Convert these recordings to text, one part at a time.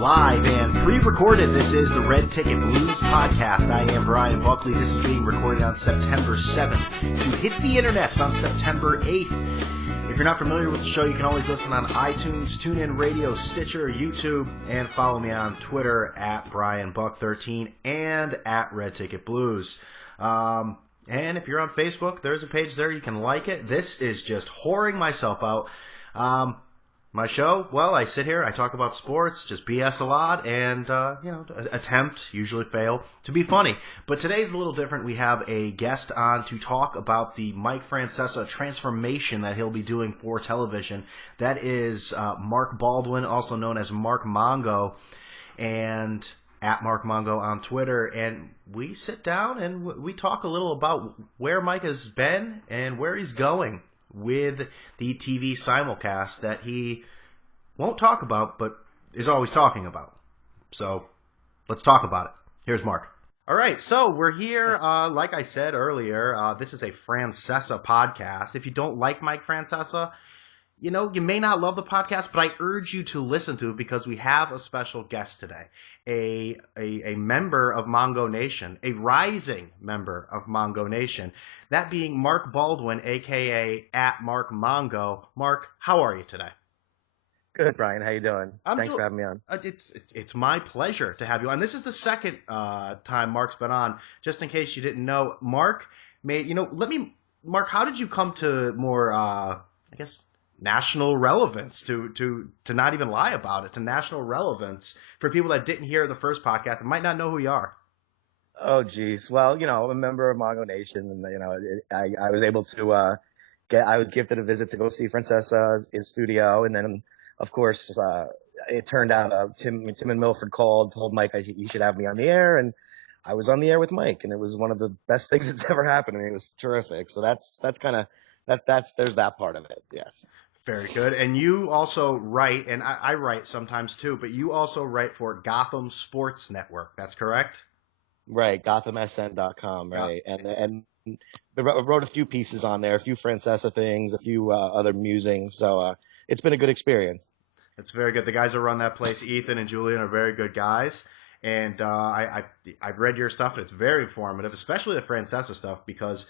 live and pre-recorded. This is the Red Ticket Blues podcast. I am Brian Buckley. This is being recorded on September 7th. To hit the internets on September 8th. If you're not familiar with the show, you can always listen on iTunes, TuneIn Radio, Stitcher, YouTube, and follow me on Twitter at BrianBuck13 and at Red Ticket Blues. And if you're on Facebook, there's a page there. You can like it. This is just whoring myself out. My show, well, I sit here, I talk about sports, just BS a lot, and, attempt, usually fail, to be funny. But today's a little different. We have a guest on to talk about the Mike Francesa transformation that he'll be doing for television. That is Mark Baldwin, also known as Mark Mongo, and at Mark Mongo on Twitter. And we sit down and we talk a little about where Mike has been and where he's going with the TV simulcast that he won't talk about, but is always talking about. So, let's talk about it. Here's Mark. All right, so we're here, like I said earlier, this is a Francesa podcast. If you don't like Mike Francesa, you may not love the podcast, but I urge you to listen to it because we have a special guest today. A member of Mongo Nation, a rising member of Mongo Nation, that being Mark Baldwin, a.k.a. at Mark Mongo. Mark, how are you today? Good, Brian. How you doing? Thanks for having me on. It's my pleasure to have you on. This is the second time Mark's been on. Just in case you didn't know, Mark made, Mark, how did you come to more, national relevance, to not even lie about it, to national relevance for people that didn't hear the first podcast and might not know who you are? Oh, geez. Well, I'm a member of Mongo Nation, and, I was able to I was gifted a visit to go see Francesa in studio, and then, of course, it turned out Tim and Milford called, told Mike he should have me on the air, and I was on the air with Mike, and it was one of the best things that's ever happened. I mean, it was terrific. So that's kind of there's that part of it. Yes. Very good. And you also write, and I write sometimes too, but you also write for Gotham Sports Network. That's correct? Right, GothamSN.com, right. Yeah. And I wrote a few pieces on there, a few Francesa things, a few other musings. So it's been a good experience. It's very good. The guys that run that place, Ethan and Julian, are very good guys. And I've read your stuff, and it's very informative, especially the Francesa stuff, because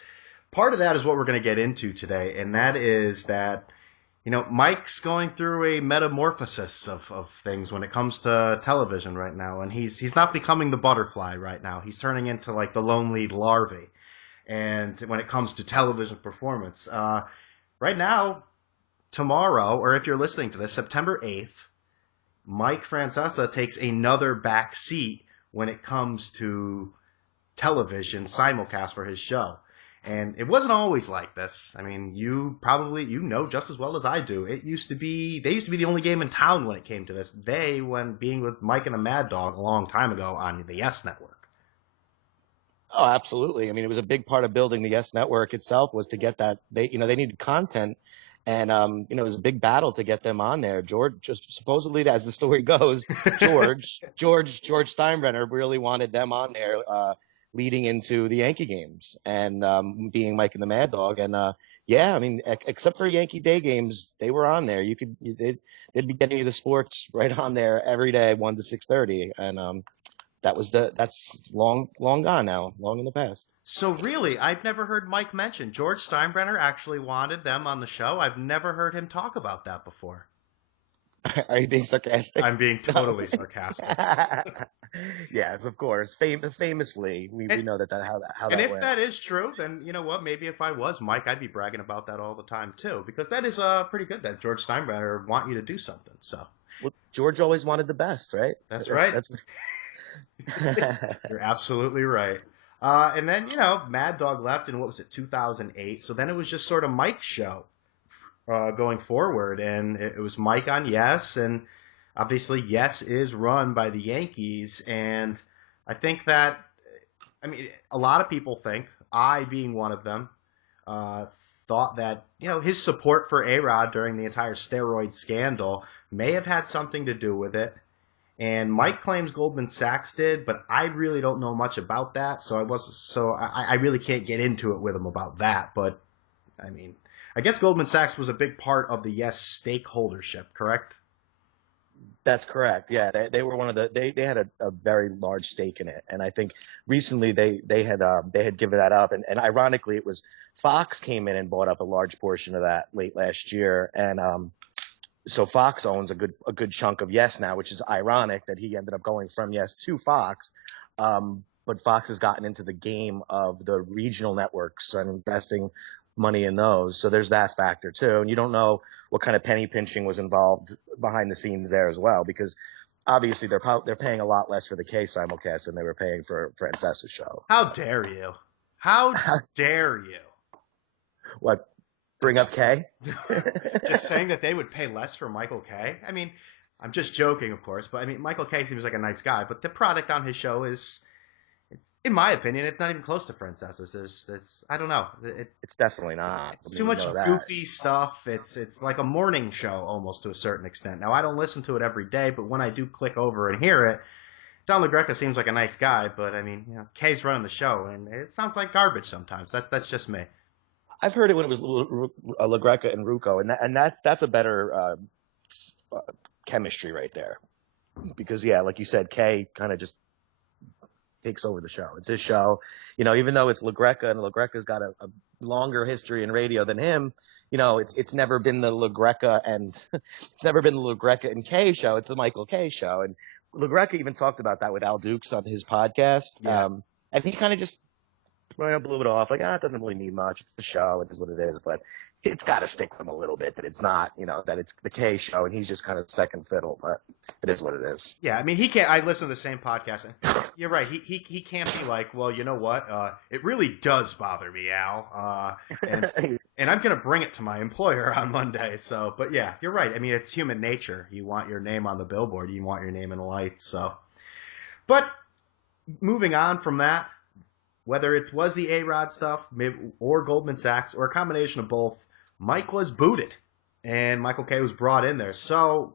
part of that is what we're going to get into today, and that is that Mike's going through a metamorphosis of things when it comes to television right now, and he's not becoming the butterfly right now. He's turning into like the lonely larvae. And when it comes to television performance, right now, tomorrow, or if you're listening to this, September 8th, Mike Francesa takes another back seat when it comes to television simulcast for his show. And it wasn't always like this. I mean, you know just as well as I do. They used to be the only game in town when it came to this. When being with Mike and the Mad Dog a long time ago on the Yes Network. Oh, absolutely. I mean, it was a big part of building the Yes Network itself was to get that. They needed content, and it was a big battle to get them on there. George, just supposedly, as the story goes, George Steinbrenner really wanted them on there. Leading into the Yankee games and being Mike and the Mad Dog. And except for Yankee day games, they were on there. They'd be getting you the sports right on there every day, 1 to 6:30. And that's long gone now, long in the past. So really, I've never heard Mike mention George Steinbrenner actually wanted them on the show. I've never heard him talk about that before. Are you being sarcastic? I'm being totally sarcastic. Yes, of course. Famously, we know that how that And if went. that is true, then you know what? Maybe if I was Mike, I'd be bragging about that all the time too, because that is pretty good. That George Steinbrenner want you to do something. So, well, George always wanted the best, right? That's right. You're absolutely right. And then Mad Dog left in 2008. So then it was just sort of Mike's show. Going forward, and it was Mike on Yes, and obviously Yes is run by the Yankees, and I think that, a lot of people think, I being one of them, thought that, his support for A-Rod during the entire steroid scandal may have had something to do with it, and Mike claims Goldman Sachs did, but I really don't know much about that, so I really can't get into it with him about that, but, I guess Goldman Sachs was a big part of the Yes stakeholdership, correct? That's correct. Yeah, they were one of they had a very large stake in it, and I think recently they had given that up, and ironically it was Fox came in and bought up a large portion of that late last year, and so Fox owns a good chunk of Yes now, which is ironic that he ended up going from Yes to Fox. But Fox has gotten into the game of the regional networks and investing money in those. So there's that factor too. And you don't know what kind of penny pinching was involved behind the scenes there as well, because obviously they're paying a lot less for the K simulcast than they were paying for Francesa's show. How dare you? How dare you? What? Bring up K? Just saying that they would pay less for Michael K. I mean, I'm just joking, of course, but I mean, Michael K seems like a nice guy, but the product on his show is, in my opinion, it's not even close to Francesa's. It's I don't know. It's definitely not. It's too much goofy stuff. It's like a morning show almost to a certain extent. Now, I don't listen to it every day, but when I do click over and hear it, Don LaGreca seems like a nice guy, but I mean, Kay's running the show, and it sounds like garbage sometimes. That's just me. I've heard it when it was LaGreca and Rucco, and that's a better chemistry right there, because yeah, like you said, Kay kind of just takes over the show. It's his show, even though it's LaGreca, and LaGreca's got a longer history in radio than him. It's never been the LaGreca and it's never been the LaGreca and Kay show. It's the Michael Kay show, and LaGreca even talked about that with Al Dukes on his podcast. Yeah. And he kind of just blew it off like, it doesn't really need much. It's the show. It is what it is. But it's got to stick with him a little bit that it's not, that it's the K show and he's just kind of second fiddle. But it is what it is. Yeah, I mean, he can't. I listen to the same podcast. And you're right. He can't be like, well, you know what? It really does bother me, Al. And I'm going to bring it to my employer on Monday. So, but yeah, you're right. I mean, it's human nature. You want your name on the billboard. You want your name in the lights. So, but moving on from that, whether it was the A-Rod stuff or Goldman Sachs or a combination of both, Mike was booted and Michael Kay was brought in there. So,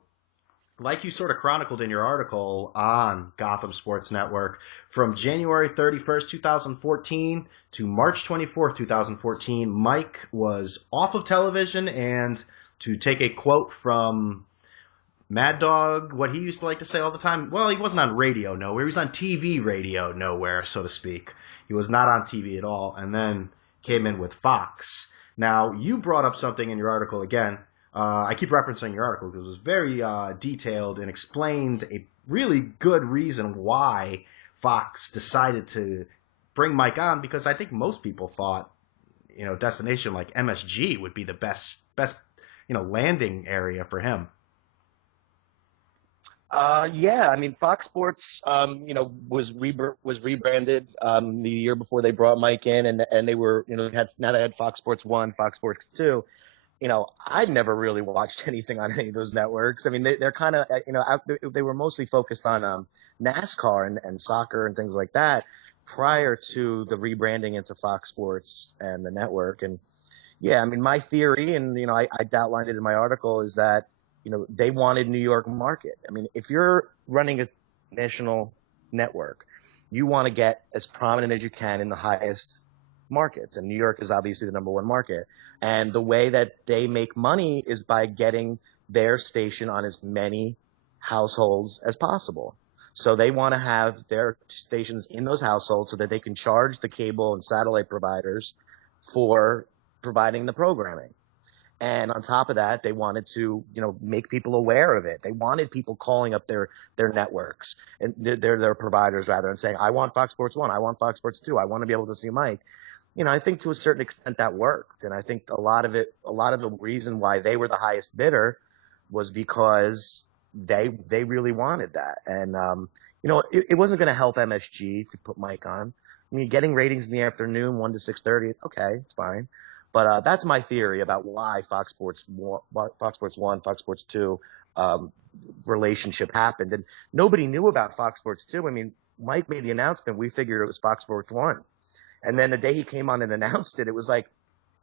like you sort of chronicled in your article on Gotham Sports Network, from January 31st, 2014 to March 24th, 2014, Mike was off of television, and to take a quote from Mad Dog, what he used to like to say all the time, well, he wasn't on radio nowhere. He was on TV radio nowhere, so to speak. He was not on TV at all, and then came in with Fox. Now, you brought up something in your article again. I keep referencing your article because it was very detailed and explained a really good reason why Fox decided to bring Mike on, because I think most people thought, destination like MSG would be the best landing area for him. Yeah, I mean, Fox Sports, was rebranded the year before they brought Mike in, and they were, now they had Fox Sports 1, Fox Sports 2. I'd never really watched anything on any of those networks. I mean, they're kind of, they were mostly focused on NASCAR and soccer and things like that prior to the rebranding into Fox Sports and the network. And yeah, I mean, my theory, and I outlined it in my article, is that they wanted New York market. I mean, if you're running a national network, you want to get as prominent as you can in the highest markets. And New York is obviously the number one market. And the way that they make money is by getting their station on as many households as possible. So they want to have their stations in those households so that they can charge the cable and satellite providers for providing the programming. And on top of that, they wanted to, make people aware of it. They wanted people calling up their networks and their providers rather, and saying, I want Fox Sports 1, I want Fox Sports 2, I want to be able to see Mike. I think to a certain extent that worked. And I think a lot of the reason why they were the highest bidder was because they really wanted that. And, it wasn't going to help MSG to put Mike on. I mean, getting ratings in the afternoon, 1 to 6:30, okay, it's fine. But that's my theory about why Fox Sports 1, Fox Sports 2 relationship happened. And nobody knew about Fox Sports 2. I mean, Mike made the announcement. We figured it was Fox Sports 1. And then the day he came on and announced it, it was like,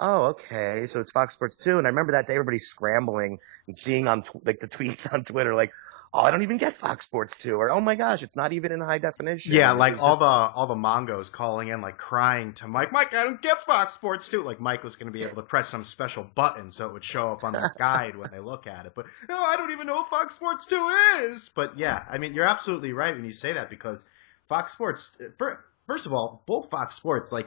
oh, okay, so it's Fox Sports 2. And I remember that day everybody scrambling and seeing on the tweets on Twitter like, oh, I don't even get Fox Sports 2, or oh my gosh, it's not even in high definition. Yeah, And it like was all just, the Mongos calling in, like crying to Mike. Mike, I don't get Fox Sports too. Like Mike was going to be able to press some special button so it would show up on the guide when they look at it. But no, I don't even know what Fox Sports 2 is. But yeah, I mean, you're absolutely right when you say that, because Fox Sports, first of all, both Fox Sports, like,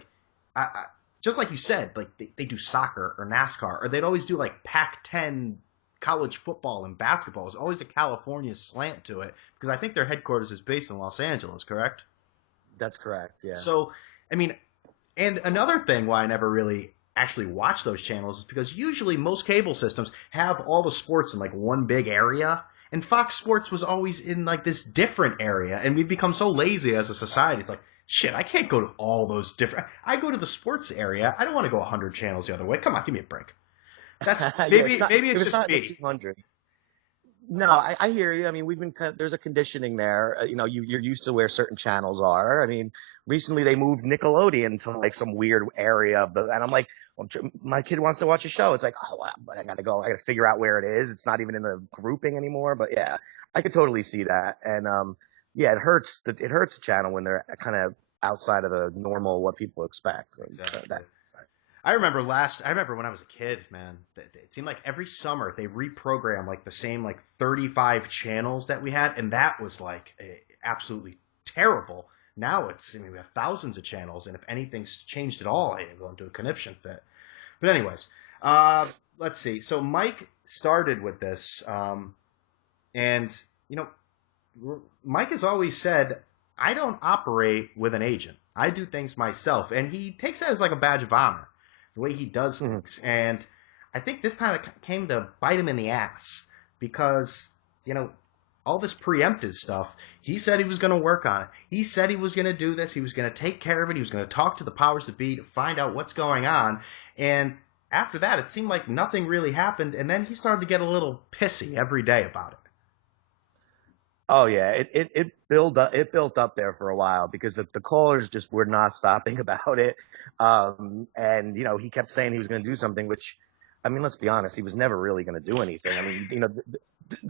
just like you said, like they do soccer or NASCAR, or they'd always do like Pac-10 college football and basketball. There's always a California slant to it, because I think their headquarters is based in Los Angeles, correct? that's correct. Yeah. So, I mean, and another thing why I never really actually watch those channels is because usually most cable systems have all the sports in like one big area, and Fox Sports was always in like this different area, and we've become so lazy as a society. It's like, shit, I can't go to all those different. I go to the sports area. I don't want to go 100 channels the other way. Come on, give me a break. That's Yeah, maybe it's if just not in the me. 200. No, I hear you. I mean, there's a conditioning there. You're used to where certain channels are. I mean, recently they moved Nickelodeon to like some weird area and I'm like, well, my kid wants to watch a show. It's like, oh, wow, but I gotta figure out where it is. It's not even in the grouping anymore. But yeah, I could totally see that. And yeah, it hurts the channel when they're kind of outside of the normal what people expect. So, Exactly. I remember when I was a kid, man, it seemed like every summer they reprogrammed like the same like 35 channels that we had, and that was like absolutely terrible. Now I mean, we have thousands of channels, and if anything's changed at all, I go into a conniption fit. But anyways, let's see. So Mike started with this, and you know, Mike has always said, I don't operate with an agent. I do things myself, and he takes that as like a badge of honor, the way he does things. And I think this time it came to bite him in the ass, because, you know, all this preemptive stuff, he said he was going to work on it. He said he was going to do this. He was going to take care of it. He was going to talk to the powers that be to find out what's going on. And after that, it seemed like nothing really happened. And then he started to get a little pissy every day about it. Oh yeah, it built up there for a while, because the callers just were not stopping about it, and he kept saying he was going to do something, which, I mean, let's be honest, he was never really going to do anything. I mean,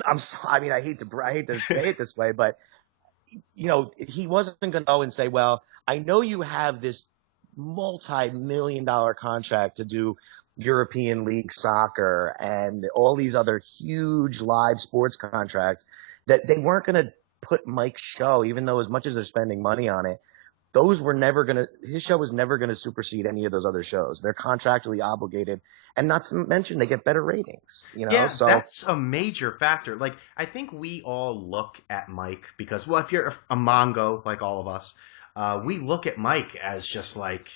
I mean, I hate to say it this way, but he wasn't going to go and say, well, I know you have this multi-million-dollar contract to do European League soccer and all these other huge live sports contracts, that they weren't going to put Mike's show, even though as much as they're spending money on it, his show was never going to supersede any of those other shows. They're contractually obligated, and not to mention they get better ratings, Yeah, so. that's a major factor. Like, I think we all look at Mike because, well, if you're a Mongo like all of us, we look at Mike as just like,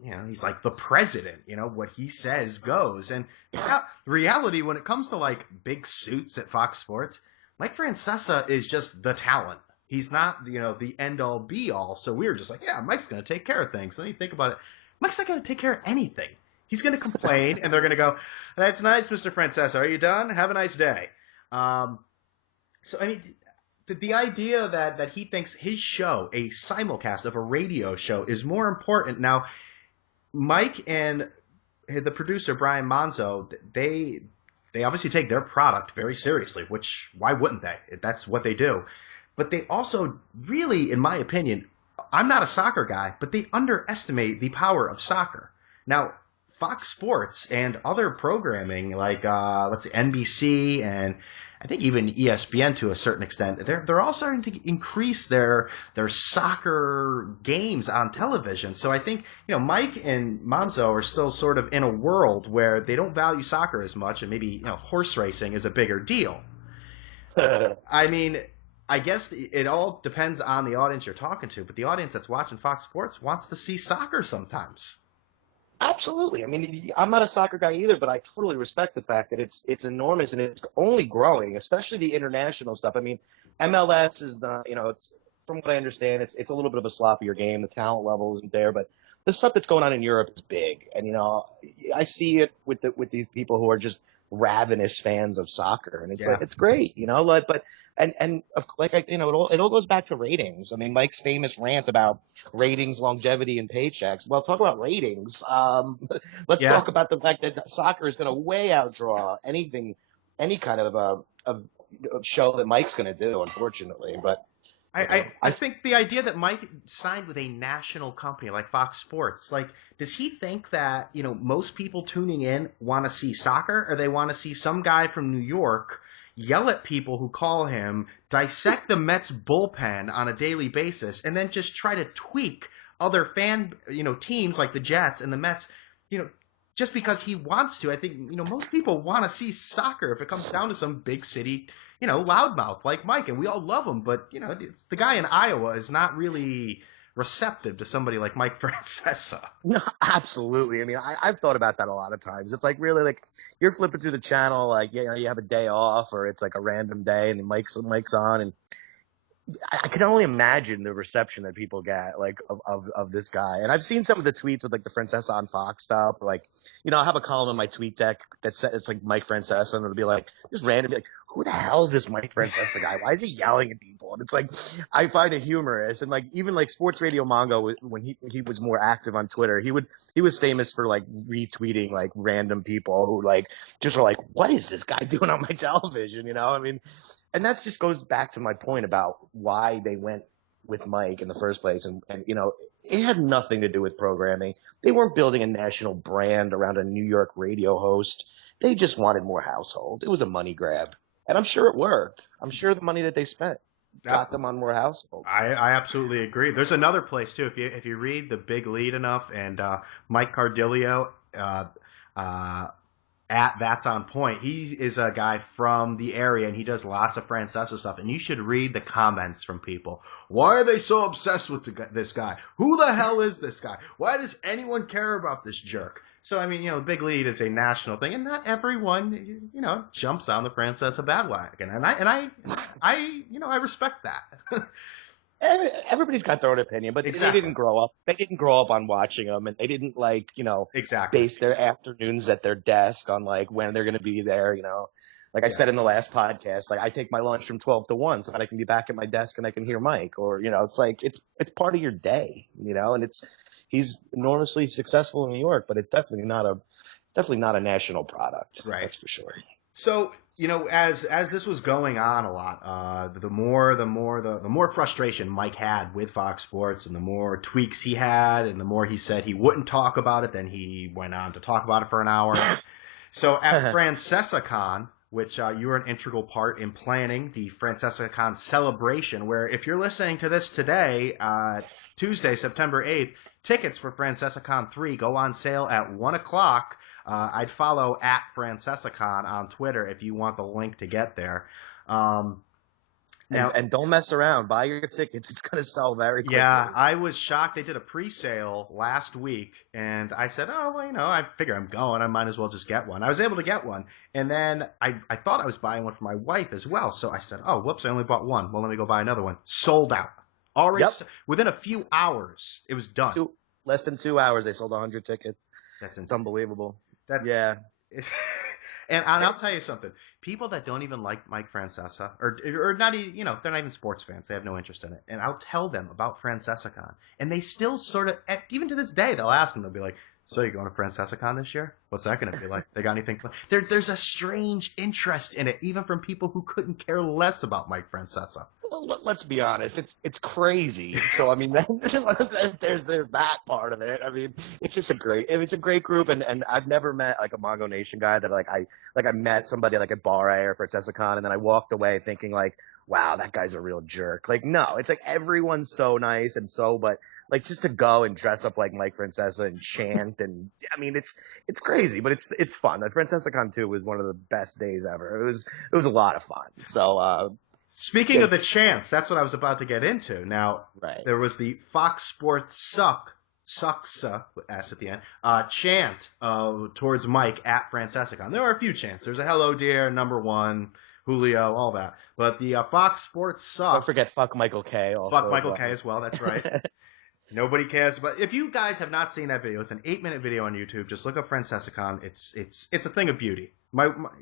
he's like the president. What he says goes. And the reality, when it comes to like big suits at Fox Sports, Mike Francesa is just the talent. He's not, the end all be all. So we were just like, yeah, Mike's going to take care of things. Then you think about it, Mike's not going to take care of anything. He's going to complain, and they're going to go, that's nice, Mr. Francesa. Are you done? Have a nice day. So, I mean, the idea that he thinks his show, a simulcast of a radio show, is more important. Now, Mike and the producer, Brian Monzo, they obviously take their product very seriously, which, why wouldn't they? That's what they do. But they also really, in my opinion, I'm not a soccer guy, but they underestimate the power of soccer. Now, Fox Sports and other programming like, let's say, NBC and I think even ESPN to a certain extent, they're all starting to increase their soccer games on television. So I think, Mike and Monzo are still sort of in a world where they don't value soccer as much, and maybe, horse racing is a bigger deal. I mean, I guess it all depends on the audience you're talking to, but the audience that's watching Fox Sports wants to see soccer sometimes. Absolutely. I mean, I'm not a soccer guy either, but I totally respect the fact that it's enormous and it's only growing, especially the international stuff. I mean, MLS is not, it's, from what I understand, it's a little bit of a sloppier game. The talent level isn't there, but the stuff that's going on in Europe is big. And, I see it with these people who are just ravenous fans of soccer, and it's like, it's great, but it all goes back to ratings. I mean, Mike's famous rant about ratings, longevity, and paychecks. Well, talk about ratings. Let's talk about the fact that soccer is going to way outdraw any kind of show that Mike's going to do, unfortunately. But I think the idea that Mike signed with a national company like Fox Sports, like, does he think that, most people tuning in want to see soccer, or they want to see some guy from New York yell at people who call him, dissect the Mets bullpen on a daily basis, and then just try to tweak other teams like the Jets and the Mets, just because he wants to? I think, most people want to see soccer if it comes down to some big city, loudmouth like Mike, and we all love him, but, it's, the guy in Iowa is not really receptive to somebody like Mike Francesa. No, absolutely. I mean, I've thought about that a lot of times. It's like, really, like, you're flipping through the channel, like, you have a day off, or it's like a random day and Mike's on, and I can only imagine the reception that people get, like, of this guy. And I've seen some of the tweets with, like, the Francesa on Fox stuff. Like, I have a column in my tweet deck that says it's like Mike Francesa, and it'll be like just random, like, who the hell is this Mike Francesa guy? Why is he yelling at people? And it's like, I find it humorous. And like, even like Sports Radio Mongo, when he was more active on Twitter, he was famous for like retweeting like random people who like just are like, what is this guy doing on my television? I mean, and that just goes back to my point about why they went with Mike in the first place. And it had nothing to do with programming. They weren't building a national brand around a New York radio host. They just wanted more households. It was a money grab. And I'm sure it worked. I'm sure the money that they spent got them on more households. I absolutely agree. There's another place too. If you read the big lead enough, and Mike Cardillo at That's On Point, he is a guy from the area, and he does lots of Francesa stuff. And you should read the comments from people. Why are they so obsessed with this guy? Who the hell is this guy? Why does anyone care about this jerk? So, I mean, the big lead is a national thing, and not everyone, jumps on the Francesa bandwagon. And I respect that. Everybody's got their own opinion, but exactly. They didn't grow up. They didn't grow up on watching them, and they didn't exactly base their afternoons at their desk on like when they're going to be there. Like I said in the last podcast, like I take my lunch from 12 to 1 so that I can be back at my desk and I can hear Mike. Or it's like it's part of your day, and he's enormously successful in New York, but it's definitely not a national product. Right. That's for sure. So, as this was going on a lot, the more frustration Mike had with Fox Sports, and the more tweaks he had, and the more he said he wouldn't talk about it, then he went on to talk about it for an hour. So at Francesa Con, which you were an integral part in planning the Francesa Con celebration, where if you're listening to this today, Tuesday, September 8th, tickets for Francesa Con 3 go on sale at 1 o'clock. I'd follow at Francesa Con on Twitter if you want the link to get there. Now, and don't mess around. Buy your tickets. It's going to sell very quickly. Yeah, I was shocked. They did a pre-sale last week, and I said, oh, well, I figure I'm going. I might as well just get one. I was able to get one, and then I thought I was buying one for my wife as well. So I said, oh, whoops, I only bought one. Well, let me go buy another one. Sold out. Already, within a few hours, it was done. Less than 2 hours, they sold 100 tickets. That's insane. It's unbelievable. Yeah. And I'll tell you something. People that don't even like Mike Francesa, or not even, they're not even sports fans. They have no interest in it. And I'll tell them about Francesa Con. And they still sort of, even to this day, they'll ask them, they'll be like, so you going to Francesa Con this year? What's that going to be like? They got anything? There's a strange interest in it, even from people who couldn't care less about Mike Francesa. Well, let's be honest. It's crazy. So I mean, there's that part of it. I mean, it's just a great group, and I've never met like a Mongo Nation guy that I met somebody like at Bar A or Francesa Con, and then I walked away thinking like, wow, that guy's a real jerk. Like, no, it's like everyone's so nice but like just to go and dress up like Mike Francesa and chant, and I mean, it's crazy, but it's fun. The Francesa Con 2 was one of the best days ever. It was a lot of fun. So. Speaking of the chants, that's what I was about to get into. Now, There was the Fox Sports sucks S at the end, chant towards Mike at Francesa Con. There are a few chants. There's a hello dear, number one, Julio, all that. But the Fox Sports suck. Don't forget fuck Michael K. Also. Fuck Michael K. as well, that's right. Nobody cares. But if you guys have not seen that video, it's an 8-minute video on YouTube. Just look up Francesa Con. It's a thing of beauty.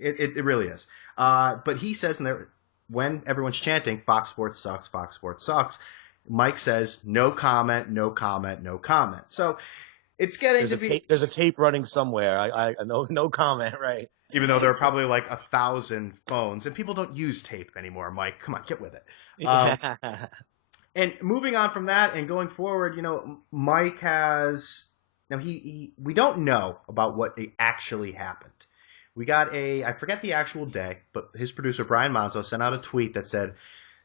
It really is. But he says in there, when everyone's chanting, Fox Sports sucks, Fox Sports sucks, Mike says, no comment, no comment, no comment. So It's getting to be. There's a tape running somewhere. I no comment. Right. Even though there are probably like 1,000 phones, and people don't use tape anymore. Mike, come on, get with it. And moving on from that and going forward, Mike has now we don't know about what actually happened. We got I forget the actual day, but his producer Brian Monzo sent out a tweet that said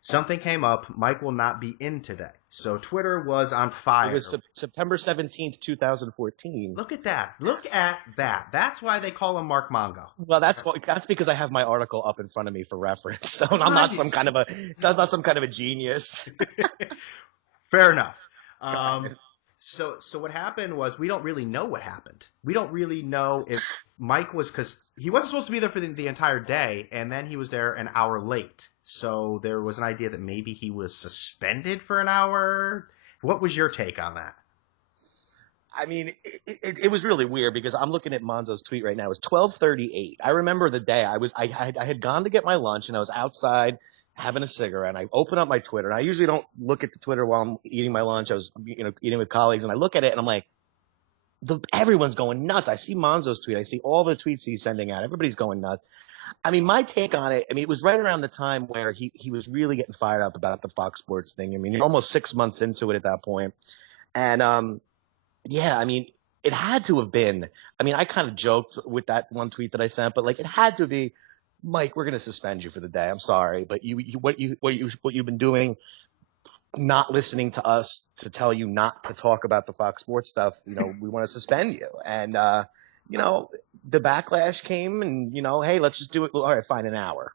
something came up. Mike will not be in today. So Twitter was on fire. It was September 17th, 2014. Look at that. Look at that. That's why they call him Mark Mongo. Well, that's because I have my article up in front of me for reference. So I'm not some kind of a genius. Fair enough. So what happened was we don't really know what happened. We don't really know if Mike was, because he wasn't supposed to be there for the entire day, and then he was there an hour late. So there was an idea that maybe he was suspended for an hour. What was your take on that? I mean, it was really weird because I'm looking at Monzo's tweet right now. It was 12:38. I remember the day I had gone to get my lunch and I was outside having a cigarette. And I open up my Twitter. And I usually don't look at the Twitter while I'm eating my lunch. I was eating with colleagues, and I look at it and I'm like, everyone's going nuts. I see Monzo's tweet. I see all the tweets he's sending out. Everybody's going nuts. I mean, my take on it, it was right around the time where he was really getting fired up about the Fox Sports thing. I mean, you're almost 6 months into it at that point. And, yeah, I mean, it had to have been. I mean, I kind of joked with that one tweet that I sent, but it had to be, Mike, we're going to suspend you for the day. I'm sorry, but what you've been doing, not listening to us to tell you not to talk about the Fox Sports stuff. We want to suspend you. And the backlash came, and hey, let's just do it. All right, fine, an hour.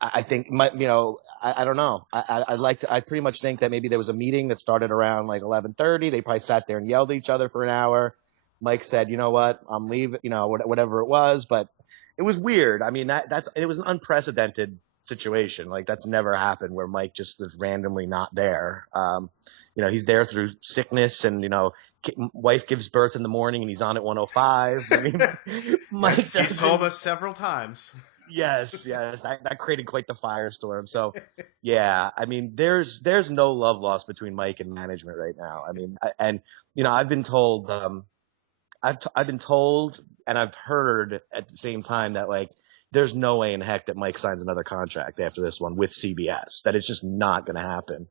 I think I don't know. I pretty much think that maybe there was a meeting that started around 11:30. They probably sat there and yelled at each other for an hour. Mike said, "You know what? I'm leaving." Whatever it was, but it was weird. I mean, it was an unprecedented situation. That's never happened where Mike just is randomly not there. He's there through sickness, and wife gives birth in the morning and he's on at 105. I mean, Mike he's told us several times. Yes, that created quite the firestorm. So, yeah, I mean, there's no love lost between Mike and management right now. I mean, I've been told, I've been told, and I've heard at the same time that there's no way in heck that Mike signs another contract after this one with CBS. That it's just not going to happen.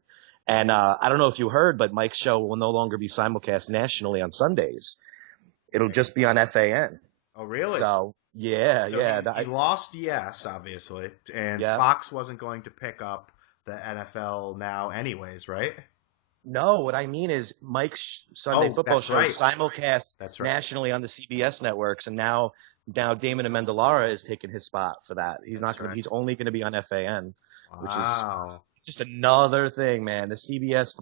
And I don't know if you heard, but Mike's show will no longer be simulcast nationally on Sundays. It'll just be on FAN. Oh, really? So, yeah. He lost yes, obviously. And Fox wasn't going to pick up the NFL Now anyways, right? No, what I mean is Mike's Sunday football show is simulcast nationally on the CBS networks, and now Damon Amendolara is taking his spot for that. He's not going to. He's only going to be on FAN, which is just another thing, man. The CBS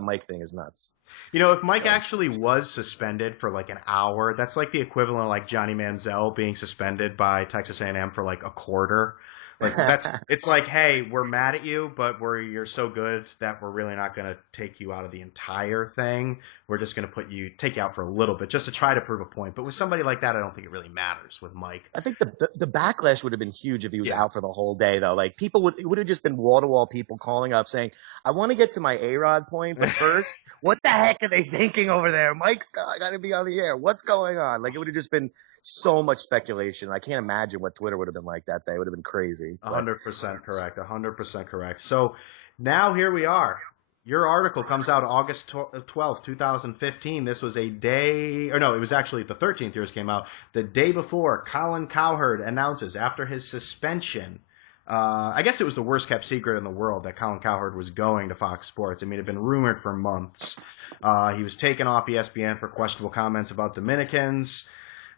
Mike thing is nuts. If Mike actually was suspended for an hour, that's the equivalent of Johnny Manziel being suspended by Texas A&M for a quarter. It's hey, we're mad at you, but you're so good that we're really not going to take you out of the entire thing. We're just going to take you out for a little bit just to try to prove a point. But with somebody like that, I don't think it really matters with Mike. I think the backlash would have been huge if he was out for the whole day, though. It would have just been wall-to-wall people calling up saying, I want to get to my A-Rod point, but first, what the heck are they thinking over there? Mike's got to be on the air. What's going on? It would have just been so much speculation. I can't imagine what Twitter would have been like that day. It would have been crazy. 100% correct. 100% correct. So now here we are. Your article comes out August 12th, 2015. This was it was actually the 13th yours came out. The day before, Colin Cowherd announces after his suspension, I guess it was the worst kept secret in the world that Colin Cowherd was going to Fox Sports. I mean, it had been rumored for months. He was taken off ESPN for questionable comments about Dominicans.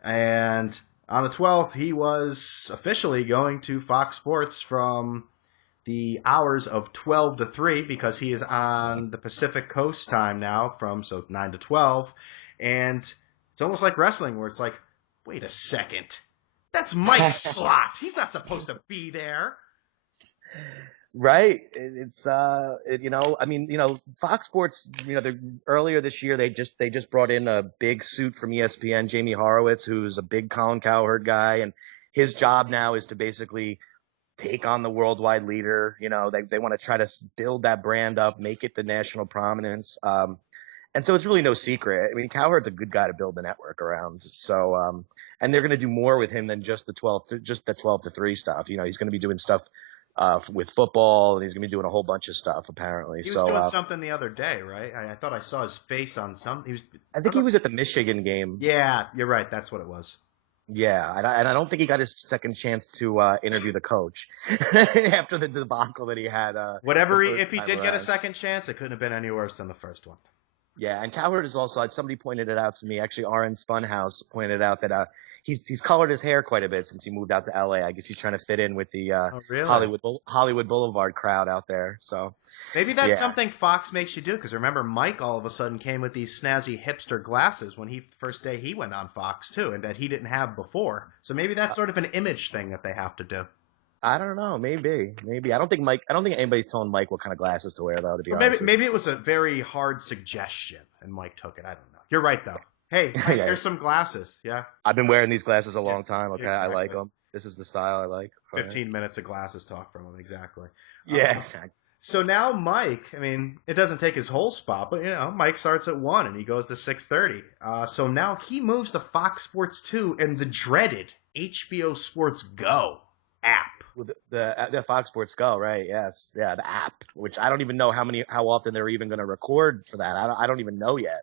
And on the 12th, he was officially going to Fox Sports from the hours of 12 to 3 because he is on the Pacific Coast time now from 9 to 12. And it's almost like wrestling where it's wait a second. That's Mike's slot. He's not supposed to be there. Right. It's Fox Sports, earlier this year they just brought in a big suit from ESPN, Jamie Horowitz, who's a big Colin Cowherd guy, and his job now is to basically take on the worldwide leader. They want to try to build that brand up, make it the national prominence. And so it's really no secret. I mean, Cowherd's a good guy to build the network around. So, and they're going to do more with him than just the 12 to 3 stuff. You know, he's going to be doing stuff, with football, and he's going to be doing a whole bunch of stuff apparently. He was doing something the other day, right? I thought I saw his face on something. I think he was at the Michigan game. Yeah, you're right. That's what it was. Yeah, and I don't think he got his second chance to interview the coach after the debacle that he had. If he did get a second chance, it couldn't have been any worse than the first one. Yeah, and Cowherd is also, somebody pointed it out to me, actually RN's Funhouse pointed out that he's colored his hair quite a bit since he moved out to LA. I guess he's trying to fit in with the really? Hollywood Boulevard crowd out there. So maybe that's something Fox makes you do, because remember Mike all of a sudden came with these snazzy hipster glasses when first day he went on Fox too, and that he didn't have before. So maybe that's sort of an image thing that they have to do. I don't know. Maybe. I don't think anybody's telling Mike what kind of glasses to wear, though, to be honest. Maybe it was a very hard suggestion, and Mike took it. I don't know. You're right, though. Hey, here's some glasses. Yeah. I've been wearing these glasses a long time. Okay, exactly. I like them. This is the style I like. 15 minutes of glasses talk from him, exactly. Yeah, exactly. So now Mike, I mean, it doesn't take his whole spot, but, Mike starts at 1 and he goes to 6:30. So now he moves to Fox Sports 2 and the dreaded HBO Sports Go app. With the Fox Sports Go, right? Yes, yeah, the app, which I don't even know how often they're even going to record for that. I don't even know yet.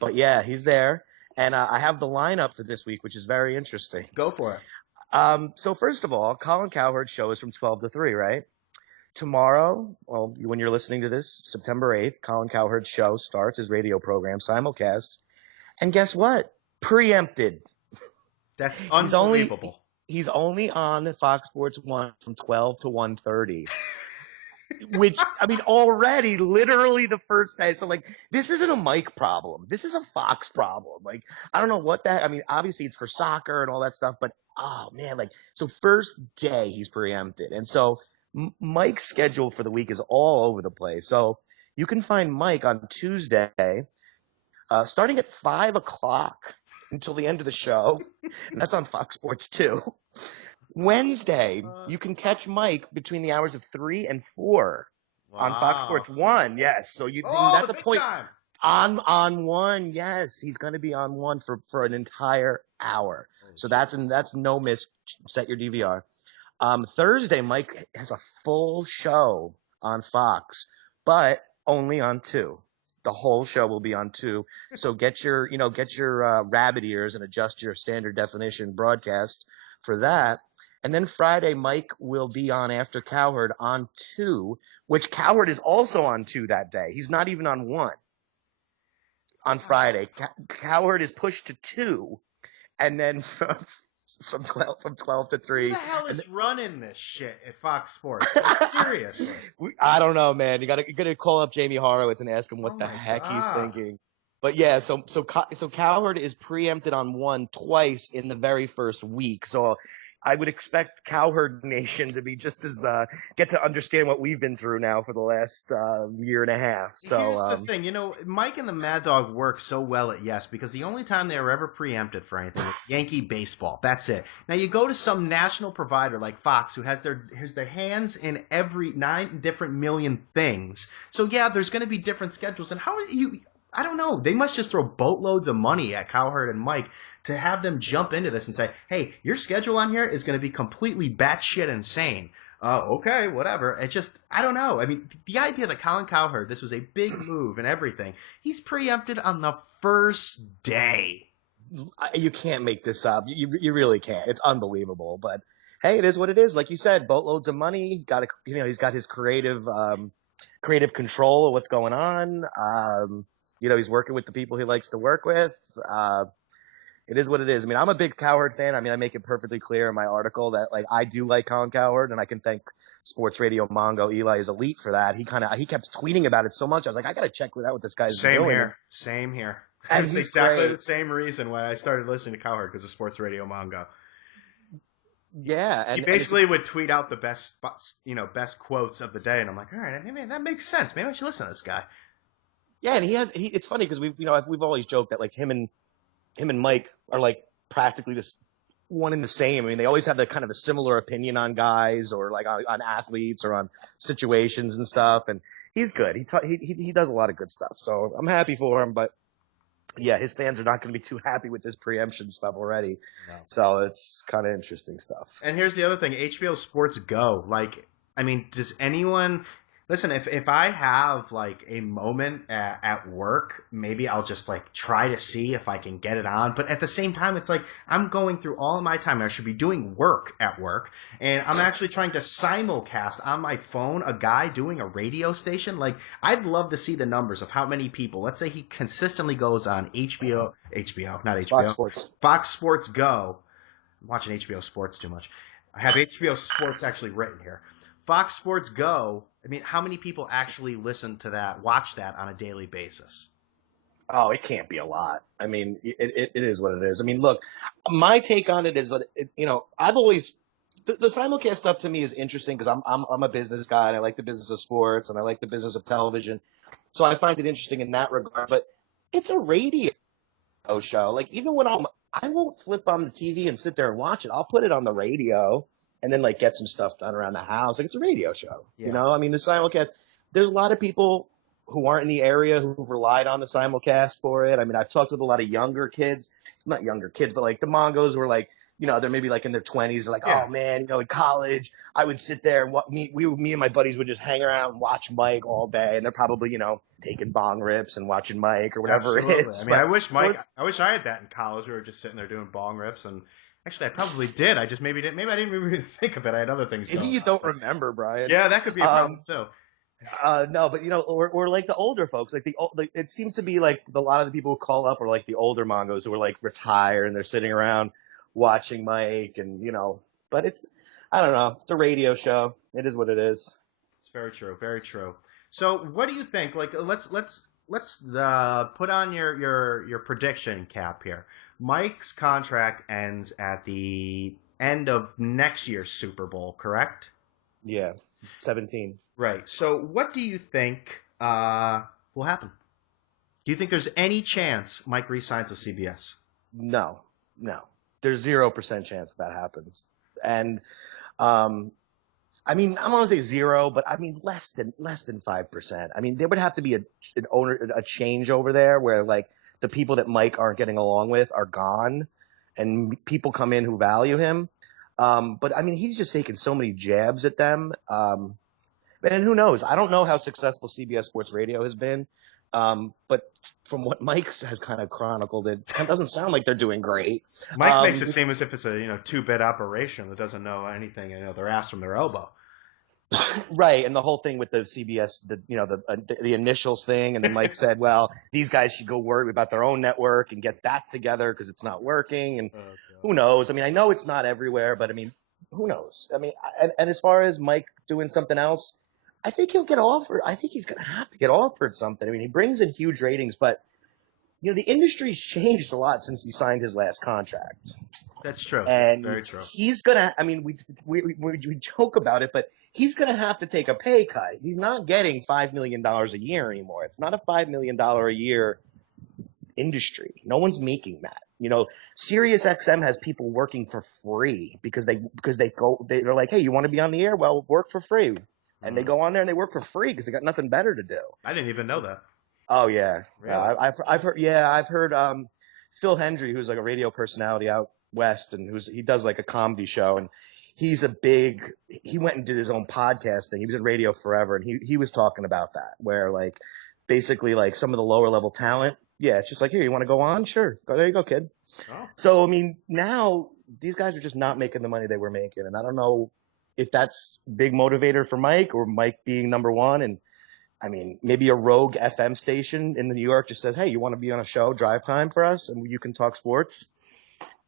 But yeah, he's there, and I have the lineup for this week, which is very interesting. Go for it. So first of all, Colin Cowherd's show is from 12 to 3, right? Tomorrow, well, when you're listening to this, September 8th, Colin Cowherd's show starts, his radio program, simulcast, and guess what? Preempted. That's unbelievable. He's only on Fox Sports 1 from 12 to 1:30, which, I mean, already literally the first day. So, this isn't a Mike problem. This is a Fox problem. I don't know I mean, obviously it's for soccer and all that stuff, but, oh, man, so first day he's preempted. And so Mike's schedule for the week is all over the place. So you can find Mike on Tuesday, starting at 5 o'clock. Until the end of the show. That's on Fox Sports 2. Wednesday, you can catch Mike between the hours of 3 and 4 on Fox Sports 1. Yes, so that's a point time. on 1. Yes, he's going to be on 1 for an entire hour. So that's no miss. Set your DVR. Thursday, Mike has a full show on Fox, but only on 2. The whole show will be on 2. So get your rabbit ears and adjust your standard definition broadcast for that. And then Friday, Mike will be on after Cowherd on 2, which Cowherd is also on 2 that day. He's not even on 1 on Friday. Cowherd is pushed to 2, and then from 12 to 3. Who the hell is running this shit at Fox Sports? Seriously. I don't know, man. You gotta call up Jamie Horowitz and ask him what the heck he's thinking. But yeah, so Cowherd is preempted on 1 twice in the very first week. So I would expect Cowherd Nation to be just as get to understand what we've been through now for the last year and a half. So here's the thing, Mike and the Mad Dog work so well at Yes because the only time they were ever preempted for anything was Yankee baseball. That's it. Now you go to some national provider like Fox who has their hands in every 9 different million things. So yeah, there's going to be different schedules. And how are you? I don't know. They must just throw boatloads of money at Cowherd and Mike to have them jump into this and say, hey, your schedule on here is going to be completely batshit insane. Okay, whatever. It's just, I don't know. I mean, the idea that Colin Cowherd, this was a big move and everything, he's preempted on the first day. You can't make this up. You really can't. It's unbelievable. But hey, it is what it is. Like you said, boatloads of money. He's got his creative control of what's going on. He's working with the people he likes to work with. It is what it is. I mean, I'm a big Cowherd fan. I mean, I make it perfectly clear in my article that I do like Colin Cowherd, and I can thank Sports Radio Mongo. Eli is elite for that. He kept tweeting about it so much. I was like, I got to check out what this guy's doing. Same here. That's exactly the same reason why I started listening to Cowherd, because of Sports Radio Mongo. Yeah, and he basically would tweet out the best quotes of the day, and I'm like, all right, maybe that makes sense. Maybe I should listen to this guy. Yeah, and it's funny because we've always joked that him and Mike are practically this one and the same. I mean, they always have that kind of a similar opinion on guys or like on athletes or on situations and stuff. And he's good. He does a lot of good stuff. So I'm happy for him. But yeah, his fans are not going to be too happy with this preemption stuff already. No. So it's kind of interesting stuff. And here's the other thing: HBO Sports Go. Like, I mean, does anyone listen? If I have like a moment at work, maybe I'll just like try to see if I can get it on. But at the same time, it's like I'm going through all of my time. I should be doing work at work, and I'm actually trying to simulcast on my phone a guy doing a radio station. Like, I'd love to see the numbers of how many people. Let's say he consistently goes on HBO, not HBO, Fox Sports. Fox Sports Go. I'm watching HBO Sports too much. I have HBO Sports actually written here. Fox Sports Go. I mean, how many people actually listen to that, watch that on a daily basis? Oh, it can't be a lot. I mean, it is what it is. I mean, look, my take on it is that, I've always the simulcast stuff to me is interesting because I'm a business guy and I like the business of sports and I like the business of television. So I find it interesting in that regard. But it's a radio show. Like, even when I won't flip on the TV and sit there and watch it. I'll put it on the radio and then like get some stuff done around the house. Like, it's a radio show, I mean, the simulcast, there's a lot of people who aren't in the area who've relied on the simulcast for it. I mean, I've talked with a lot of younger kids, not younger kids, but like the Mongos who are like, they're maybe like in their 20s. They're like, oh man, in college, I would sit there and me and my buddies would just hang around and watch Mike all day. And they're probably, taking bong rips and watching Mike or whatever Absolutely. it is. I mean, I wish I had that in college. We were just sitting there doing bong rips, and actually I probably did. I just maybe I didn't even think of it. I had other things going on. Maybe you don't remember, Brian. Yeah, that could be a problem too. No, but or like the older folks, like it seems to be like a lot of the people who call up are like the older Mongos who are like retired and they're sitting around watching Mike and but I don't know, it's a radio show. It is what it is. It's very true, very true. So what do you think? Like, let's put on your prediction cap here. Mike's contract ends at the end of next year's Super Bowl, correct? Yeah, 17. Right. So what do you think will happen? Do you think there's any chance Mike re-signs with CBS? No. There's 0% chance that happens. And I mean, I'm going to say 0, but I mean less than 5%. I mean, there would have to be a change over there where like the people that Mike aren't getting along with are gone and people come in who value him. But I mean, he's just taking so many jabs at them. And who knows? I don't know how successful CBS Sports Radio has been. But from what Mike has kind of chronicled, it doesn't sound like they're doing great. Mike makes it seem as if it's a 2-bit operation that doesn't know anything, their ass from their elbow. Right, and the whole thing with the CBS, the initials thing, and then Mike said, well, these guys should go worry about their own network and get that together because it's not working. And who knows? I mean, I know it's not everywhere, but I mean, who knows? I mean, and as far as Mike doing something else, I think he'll get offered. I think he's going to have to get offered something. I mean, he brings in huge ratings, but the industry's changed a lot since he signed his last contract. That's true. And very true. He's gonna. I mean, we joke about it, but he's gonna have to take a pay cut. He's not getting $5 million a year anymore. It's not a $5 million a year industry. No one's making that. Sirius XM has people working for free because they're like, hey, you want to be on the air? Well, work for free. And they go on there and they work for free because they got nothing better to do. I didn't even know that. Oh yeah, really? I've heard. Yeah, I've heard. Phil Hendry, who's like a radio personality out west, and he does like a comedy show, and he went and did his own podcast thing. He was in radio forever, and he was talking about that, where like basically like some of the lower level talent, yeah, it's just like, here, you want to go on? Sure, there you go, kid. Oh. So I mean, now these guys are just not making the money they were making, and I don't know if that's a big motivator for Mike or Mike being number one. And I mean, maybe a rogue FM station in New York just says, hey, you want to be on a show, drive time for us, and you can talk sports?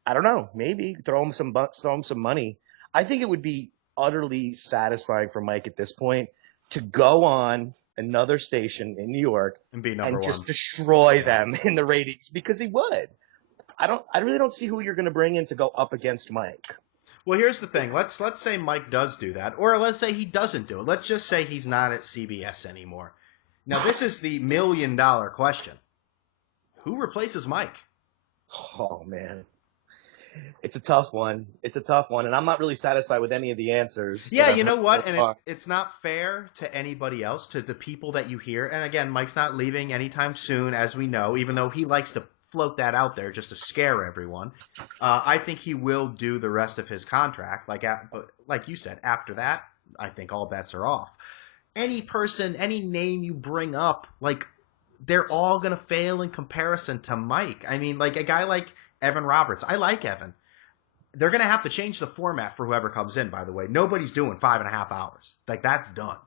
I don't know. Maybe throw him some money. I think it would be utterly satisfying for Mike at this point to go on another station in New York and be number one, just destroy them in the ratings, because he would. I really don't see who you're going to bring in to go up against Mike. Well, here's the thing. Let's say Mike does do that, or let's say he doesn't do it. Let's just say he's not at CBS anymore. Now, this is the $1 million question. Who replaces Mike? Oh, man. It's a tough one. It's a tough one, and I'm not really satisfied with any of the answers that Yeah, I've you heard know so what? And far. it's not fair to anybody else, to the people that you hear. And again, Mike's not leaving anytime soon, as we know, even though he likes to float that out there just to scare everyone. I think he will do the rest of his contract. But like you said, after that, I think all bets are off. Any person, any name you bring up, like they're all gonna fail in comparison to Mike. I mean, like a guy like Evan Roberts. I like Evan. They're going to have to change the format for whoever comes in, by the way. Nobody's doing 5.5 hours. Like, that's done.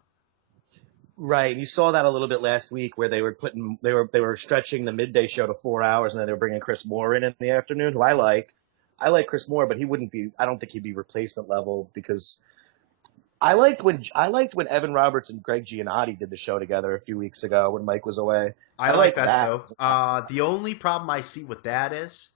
Right. You saw that a little bit last week where they were stretching the midday show to 4 hours, and then they were bringing Chris Moore in the afternoon, who I like. I like Chris Moore, but I don't think he'd be replacement level, because I liked when Evan Roberts and Greg Giannotti did the show together a few weeks ago when Mike was away. I I like liked that, that. too. The only problem I see with that is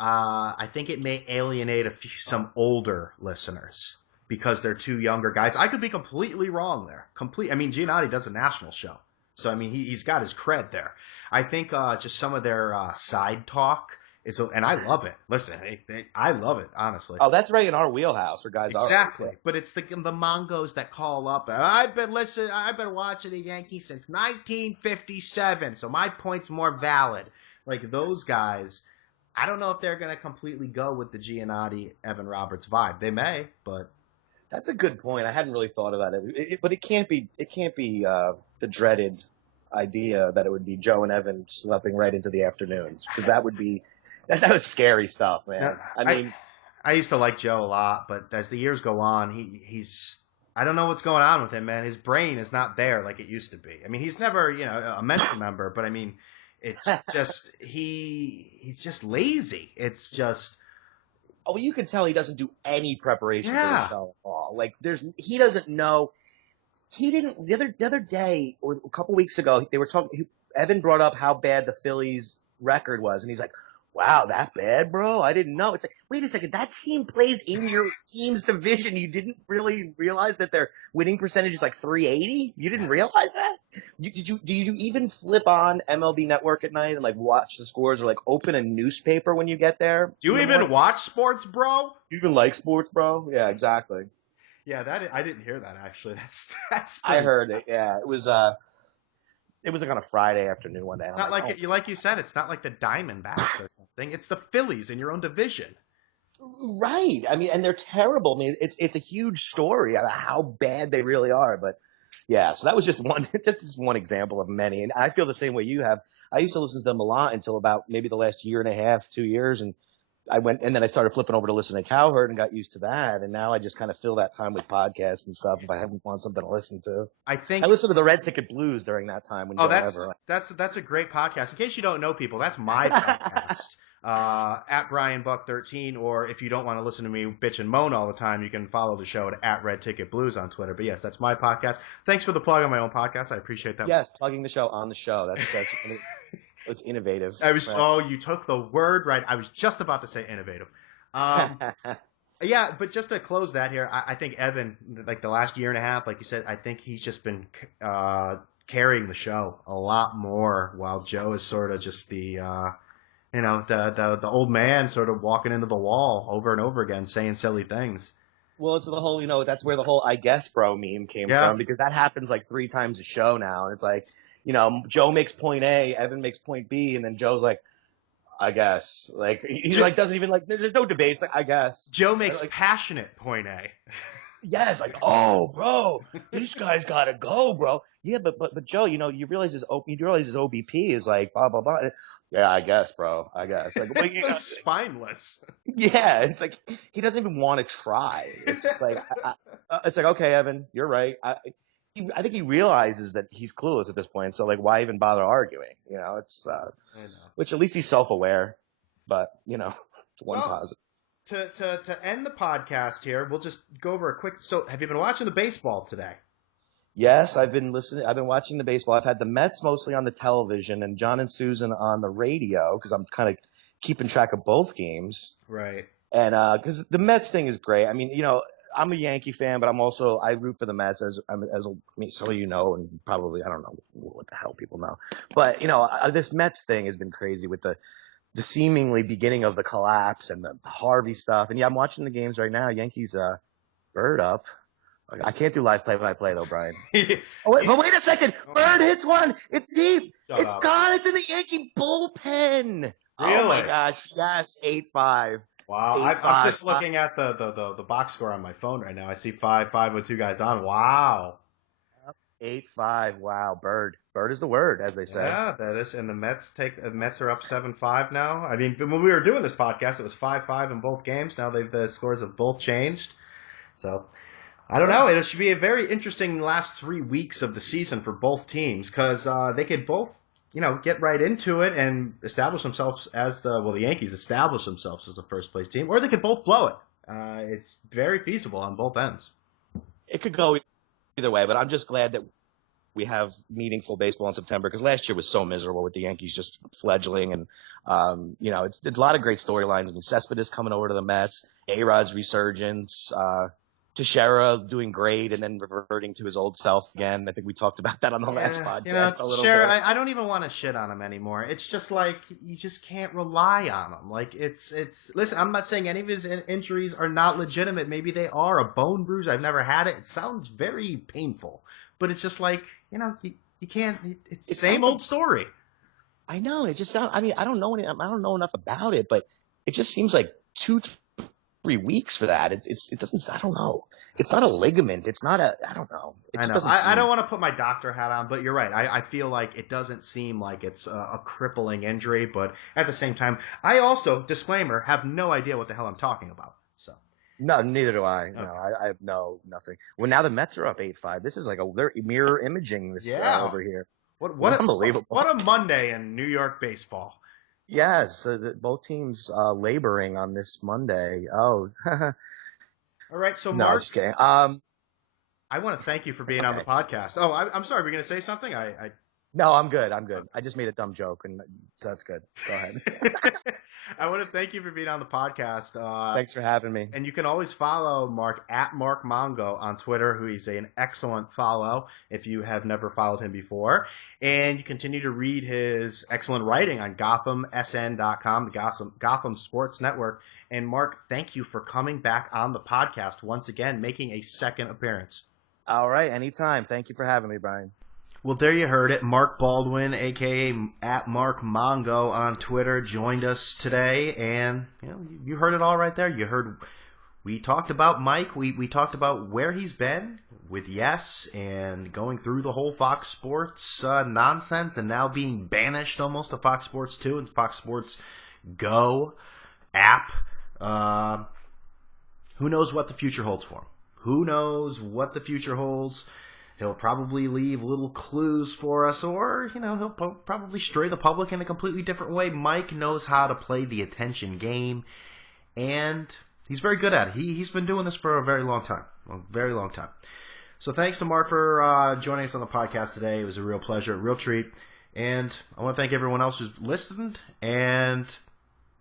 I think it may alienate some older listeners because they're two younger guys. I could be completely wrong there. I mean, Giannotti does a national show, so I mean he's got his cred there. I think just some of their side talk is, and I love it. Listen, I love it, honestly. Oh, that's right in our wheelhouse for guys. Exactly, but it's the Mongos that call up. I've been watching the Yankees since 1957, so my point's more valid. Like those guys. I don't know if they're going to completely go with the Giannotti, Evan Roberts vibe. They may, but That's a good point. I hadn't really thought of that. But it can't be the dreaded idea that it would be Joe and Evan slipping right into the afternoons, because that was scary stuff, man. no, I mean, I used to like Joe a lot, but as the years go on, he's I don't know what's going on with him, man. His brain is not there like it used to be. I mean, he's never a mental member, but I mean, it's just he's just lazy. It's just. oh, well, you can tell he doesn't do any preparation for the Yeah. show at all. Like he doesn't know. He didn't the other day or a couple weeks ago. They were talking. Evan brought up how bad the Phillies record was, and he's like, "Wow, that bad, bro? I didn't know." It's like, wait a second, that team plays in your team's division. You didn't really realize that their winning percentage is like 380. You didn't realize that? Do you even flip on MLB Network at night and like watch the scores, or like open a newspaper when you get there? Do you even watch sports, bro? You even like sports, bro? Yeah, exactly. Yeah, I didn't hear that actually. That's I pretty. heard it. Yeah, it was like on a Friday afternoon one day. It's not like you said. It's not like the Diamondbacks or something. It's the Phillies in your own division. Right. I mean, and they're terrible. I mean, it's a huge story about how bad they really are. But yeah, so that was just one example of many. And I feel the same way you have. I used to listen to them a lot until about maybe the last year and a half, 2 years, and then I started flipping over to listen to Cowherd and got used to that. And now I just kind of fill that time with podcasts and stuff if I haven't want something to listen to. I listen to the Red Ticket Blues during that time. That's a great podcast. In case you don't know, people, that's my podcast. At Brian Buck 13, or if you don't want to listen to me bitch and moan all the time, you can follow the show at Red Ticket Blues on Twitter. But yes, that's my podcast. Thanks for the plug on my own podcast. I appreciate that. Yes, plugging the show on the show. That's it's innovative. You took the word right. I was just about to say innovative. Yeah, but just to close that here, I think Evan, like the last year and a half, like you said, I think he's just been carrying the show a lot more, while Joe is sort of just the old man sort of walking into the wall over and over again, saying silly things. Well, it's the whole, that's where the whole "I guess, bro" meme came from, because that happens like 3 times a show now, and it's like, Joe makes point A, Evan makes point B, and then Joe's like, I guess. Like, he doesn't even, like, there's no debate. It's like, I guess. Joe makes passionate point A. Yes, like, oh, bro, these guys gotta go, bro. Yeah, but Joe, you realize his OBP is like blah blah blah. Yeah, I guess, bro. I guess. Like, it's so spineless. Yeah, it's like he doesn't even want to try. It's just like, it's like, okay, Evan, you're right. I think he realizes that he's clueless at this point. So like, why even bother arguing? It's which at least he's self-aware. But it's one positive. To end the podcast here, we'll just go over a quick. So, have you been watching the baseball today? Yes, I've been listening. I've been watching the baseball. I've had the Mets mostly on the television and John and Susan on the radio, because I'm kind of keeping track of both games. Right. And because the Mets thing is great. I mean, I'm a Yankee fan, but I root for the Mets so and probably, I don't know what the hell people know. But, this Mets thing has been crazy with the the seemingly beginning of the collapse and the Harvey stuff. And yeah, I'm watching the games right now. Yankees Bird up. I can't do live play-by-play though, Brian. But wait a second. Bird hits one. It's deep. It's gone. It's in the Yankee bullpen. Really? Oh my gosh. Yes. 8-5. Wow. I'm just looking at the box score on my phone right now. I see 5-5 with 2 guys on. Wow. 8-5. Wow. Bird is the word, as they say. Yeah, that is. And the Mets are up 7-5 now. I mean, when we were doing this podcast, it was 5-5 in both games. Now the scores have both changed. So I don't know. It should be a very interesting last 3 weeks of the season for both teams because they could both, get right into it and establish themselves as the Yankees establish themselves as the first place team, or they could both blow it. It's very feasible on both ends. It could go either way, but I'm just glad that we have meaningful baseball in September because last year was so miserable with the Yankees just fledgling and, it's a lot of great storylines. I mean, Cespedes coming over to the Mets, A-Rod's resurgence, Teixeira doing great and then reverting to his old self again. I think we talked about that on the last podcast a little bit. I don't even want to shit on him anymore. It's just like you just can't rely on him. Like it's listen, I'm not saying any of his injuries are not legitimate. Maybe they are. A bone bruise, I've never had it. It sounds very painful. But it's just like, you can't it's the same old story. I know. It just sounds I don't know enough about it, but it just seems like 2-3 weeks for that. It doesn't. I don't know. It's not a ligament. It's not a. I don't know. I don't want to put my doctor hat on, but you're right. I feel like it doesn't seem like it's a crippling injury, but at the same time, I also disclaimer have no idea what the hell I'm talking about. So no, neither do I. Okay. No, I have nothing. Well, now the Mets are up 8-5. This is like they're mirror imaging this over here. What unbelievable! What a Monday in New York baseball. Yes, both teams laboring on this Monday. Oh. All right, so no, Mark, just kidding. I want to thank you for being on the podcast. Oh, I'm sorry. Were you going to say something? No, I'm good. I just made a dumb joke, and so that's good. Go ahead. I want to thank you for being on the podcast. Thanks for having me. And you can always follow Mark at Mark Mongo on Twitter, who is an excellent follow if you have never followed him before. And you continue to read his excellent writing on GothamSN.com, the Gotham Sports Network. And Mark, thank you for coming back on the podcast once again, making a second appearance. All right, anytime. Thank you for having me, Brian. Well, there you heard it. Mark Baldwin, a.k.a. at Mark Mongo on Twitter, joined us today. And you heard it all right there. You heard we talked about Mike. We talked about where he's been with Yes and going through the whole Fox Sports nonsense and now being banished almost to Fox Sports 2 and Fox Sports Go app. Who knows what the future holds for him? Who knows what the future holds? He'll probably leave little clues for us, or, he'll probably stray the public in a completely different way. Mike knows how to play the attention game, and he's very good at it. He's been doing this for a very long time. So thanks to Mark for joining us on the podcast today. It was a real pleasure, a real treat. And I want to thank everyone else who's listened. And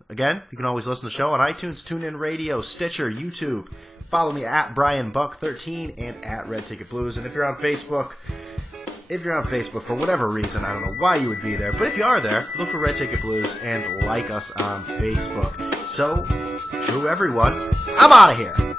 again, you can always listen to the show on iTunes, TuneIn Radio, Stitcher, YouTube. Follow me at BrianBuck13 and at Red Ticket Blues. And if you're on Facebook, for whatever reason, I don't know why you would be there, but if you are there, look for Red Ticket Blues and like us on Facebook. So, to everyone, I'm out of here.